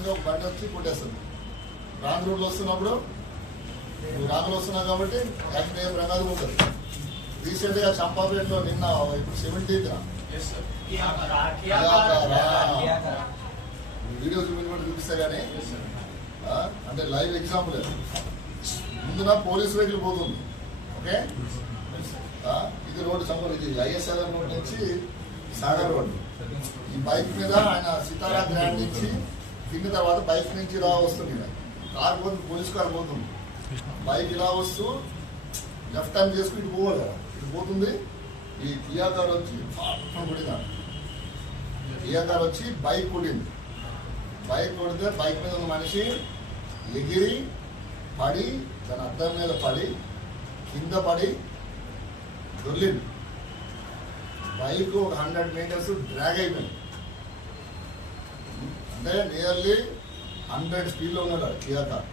సడన్గా ఒక బండి వచ్చి కొట్టేస్తుంది. రాంగ్ రోడ్లో వస్తున్నప్పుడు నువ్వు రాంగ్లో వస్తున్నావు కాబట్టి యాక్సిడెంట్ అయ్యే ప్రమాదం ఉంటుంది. రీసెంట్గా చంపాపేటలో నిన్న ఇప్పుడు 17th వీడియో చూపించమని చూపిస్తా కానీ అంటే లైవ్ ఎగ్జాంపుల్ ముందున పోలీస్ వెహికల్ పోతుంది. ఓకే, ఇది రోడ్డు చంపలు, ఇది ఐఎస్ఆర్ రోడ్ నుంచి సాగర్ రోడ్. ఈ బైక్ మీద ఆయన సితారా గ్రాండ్ నుంచి దిగిన తర్వాత బైక్ నుంచి ఇలా వస్తుంది. కార్ పోతుంది, పోలీస్ కార్ పోతుంది. బైక్ ఇలా వస్తూ లెఫ్ట్ టర్న్ చేసుకుని ఇటు పోవాలి కదా, ఇటు పోతుంది. ఈ కియా కార్ వచ్చి కొట్టిందా, కియా కార్ వచ్చి బైక్ కొట్టింది. బైక్ కొడితే బైక్ మీద ఉన్న మనిషి ఎగిరి పడి తన అద్దం మీద పడి కింద పడి దొర్లింది. బైక్ 100 meters డ్రాగ్ అయిపోయింది. అంటే నియర్లీ 100 స్పీడ్లో ఉన్నాడు కియా కార్.